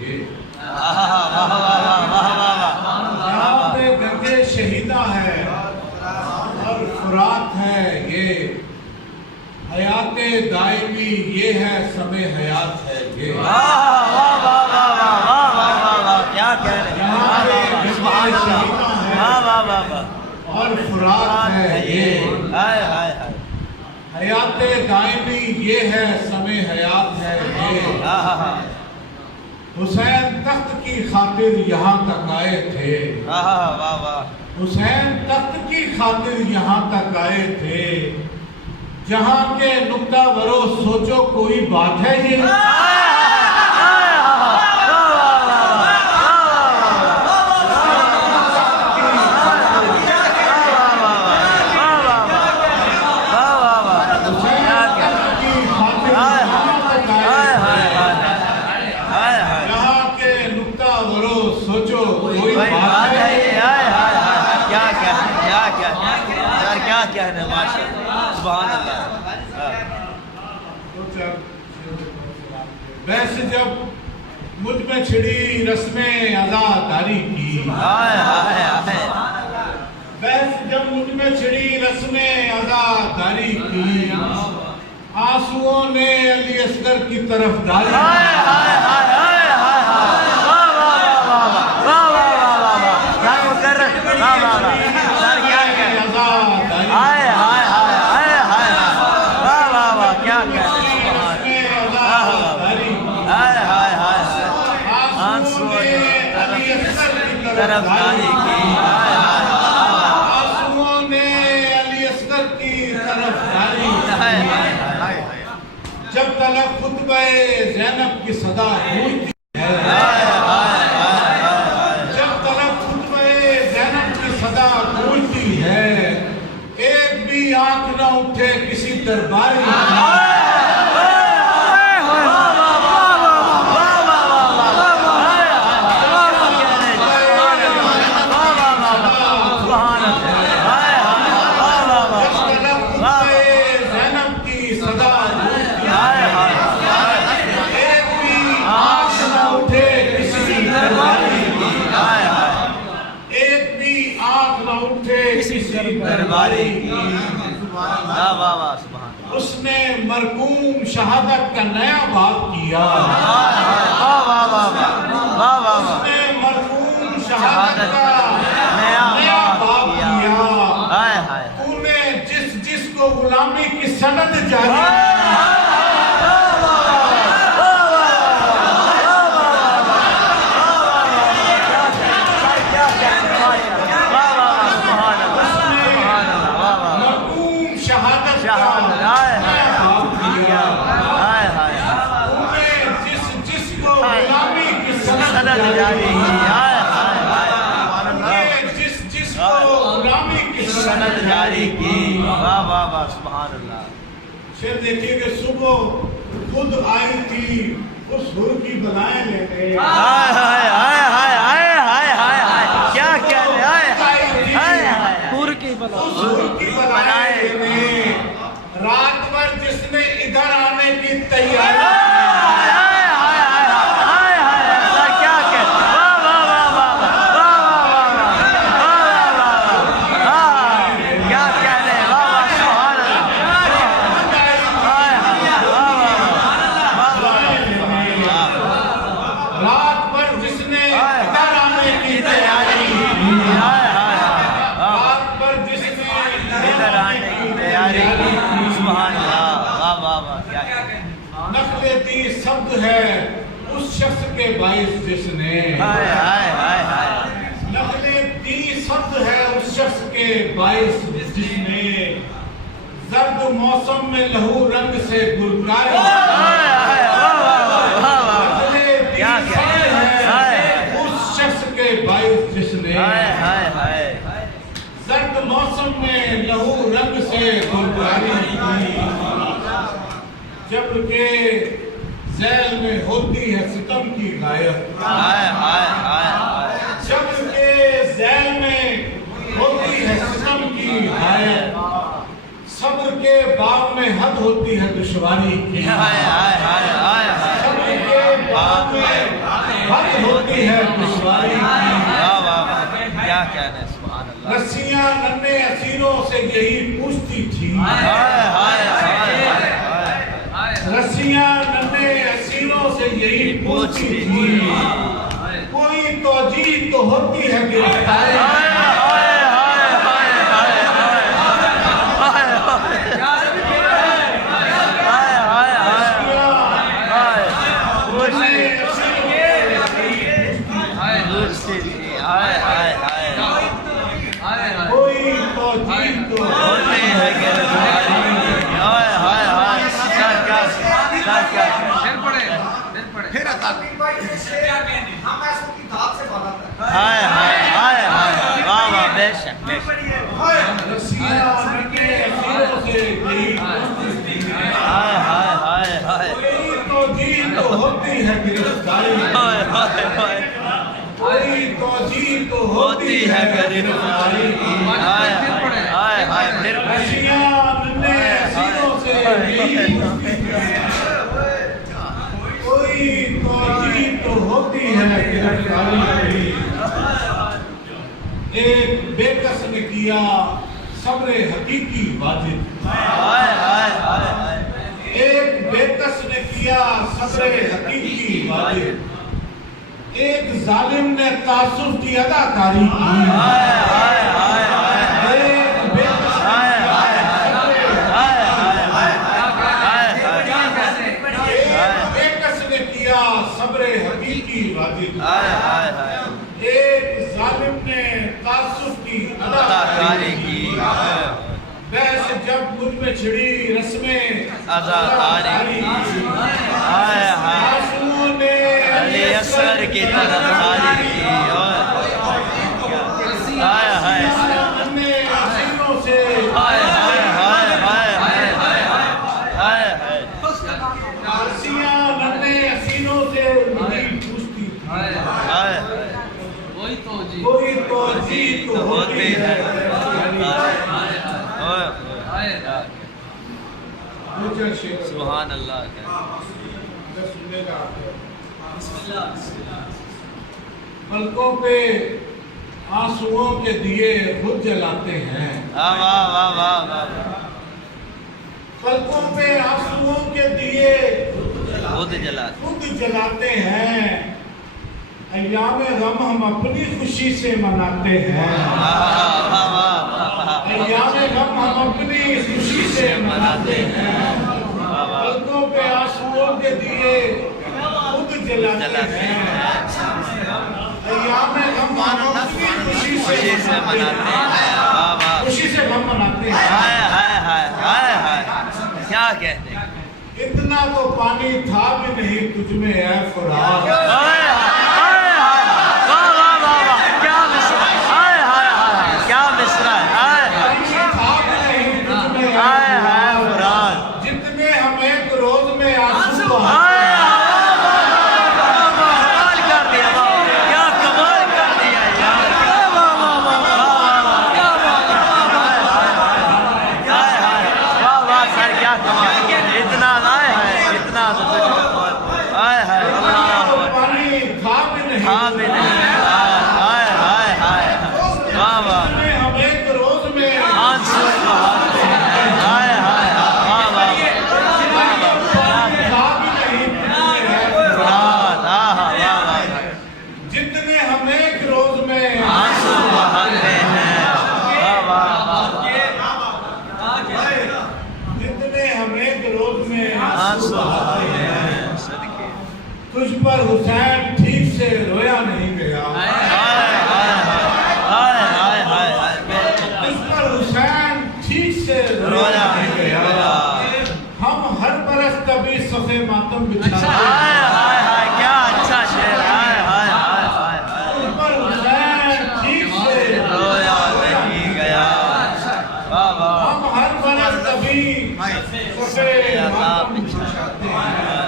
یہ یہاں پہ گنگے شہیدہ ہے اور فرات ہے یہ حیات دائمی یہ ہے سمے حیات ہے یہ کیا کہہ رہے یہاں پہ گنگے شہیدہ ہے اور فرات ہے یہ حیات دائمی یہ ہے سمے حیات ہے یہ حسین تخت کی خاطر یہاں تک آئے تھے حسین تخت کی خاطر یہاں تک آئے تھے جہاں کے نکتہ ورو سوچو کوئی بات ہے یہ ویسے جب مجھ میں چھڑی رسم عزاداری کی ویسے جب مجھ میں چھڑی رسم عزاداری کی آنسوؤں نے علی اصغر کی طرف ڈالی آنسوؤں نے علی اصغر کی طرف ڈالی جب تلک خطبہ زینب کی صدا گونجتی ہے جب تلک خطبہ زینب کی صدا گونجتی ہے ایک بھی آنکھ نہ اٹھے کسی درباری اس نے مرحوم شہادت کا نیا باب کیا اس نے مرحوم شہادت کا نیا باب کیا تو نے جس کو غلامی کی سند جاری پھر دیکھیے کہ صبح خود آئی تھی اس حور کی بلائیں لینے کیا کہہ رہے حور کی بلائیں لینے رات بھر جس نے ادھر آنے کی تیاری سبد ہے اس شخص کے باعث جس نے نقلِ دی سبد ہے اس شخص کے باعث جس نے زرد موسم میں لہو رنگ سے گلگاری نقلِ دی سبد ہے اس شخص کے باعث جس نے زرد موسم میں لہو رنگ سے گلگاری جبکہ ذیل میں ہوتی ہے ستم کی غایت جبکہ ذیل میں ہوتی ہے ستم کی غایت صبر کے باب میں حد ہوتی ہے دشواری کی صبر کے باب میں حد ہوتی ہے دشواری کی واہ واہ واہ کیا کہنے سبحان اللہ رسیاں ننھے اسیروں سے یہی پوچھتی تھی ہائے ہائے ہائے ہائے رسیاں ننھے اسیروں سے یہی پوچھتی تھی کوئی توجیہ تو ہوتی ہے گرفتاری کوئی تو ہوتی ہے گرفتاری رسیاں ننھے اسیروں سے یہی پوچھتی تھی کوئی توجیہ تو ہوتی ہے گرفتاری ایک بے کس نے کیا صبر حقیقی واجب ایک بے کس نے کیا صبر حقیقی واجب ایک ظالم نے تعصب کی اداکاری کی ایک بے کس نے کیا صبر حقیقی واجب ایک ظالم نے تعصب کی اداکاری کی بحث جب مجھ میں چھڑی رسمیں اداکاری معصوموں نے علی اصغر کی طرفداری کی ننھے اسیروں سے رسیاں ننھے اسیروں سے نہیں پوچھتی کوئی توجیہ تو ہوتی ہے سبحان اللہ پلکوں پہ آنسوؤں کے دیے خود جلاتے ہیں پلکوں پہ آنسوؤں کے دیے خود جلاتے ہیں ایام غم ہم اپنی خوشی سے مناتے ہیں ایام غم ہم اپنی خوشی سے مناتے ہیں پلکوں پہ آنسوؤں کے دیے خود جلاتے ہیں ایام غم ہم اپنی خوشی سے مناتے ہیں خوشی سے غم مناتے ہیں کیا کہتے ہیں اتنا تو پانی تھا بھی نہیں تجھ میں اے فرات جتنے ہم ایک روز میں آنسو تجھ پر حسین ٹھیک سے رویا نہیں گیا تجھ پر حسین ٹھیک سے رویا نہیں گیا ہم ہر برس کبھی صفے ماتم بچھا کیا اچھا شعر تجھ پر حسین ٹھیک سے رویا نہیں گیا ہم ہر برس کبھی صفے ماتم بچھاتے ہیں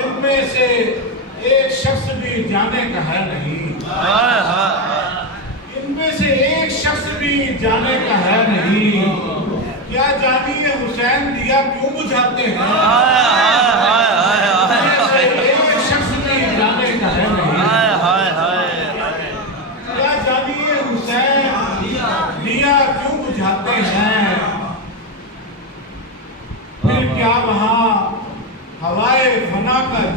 ان میں سے ایک شخص بھی جانے کا ہے نہیں ان میں سے ایک شخص بھی جانے کا ہے نہیں کیا جانیے حسین دیا کیوں بجھاتے ہیں ایک شخص بھی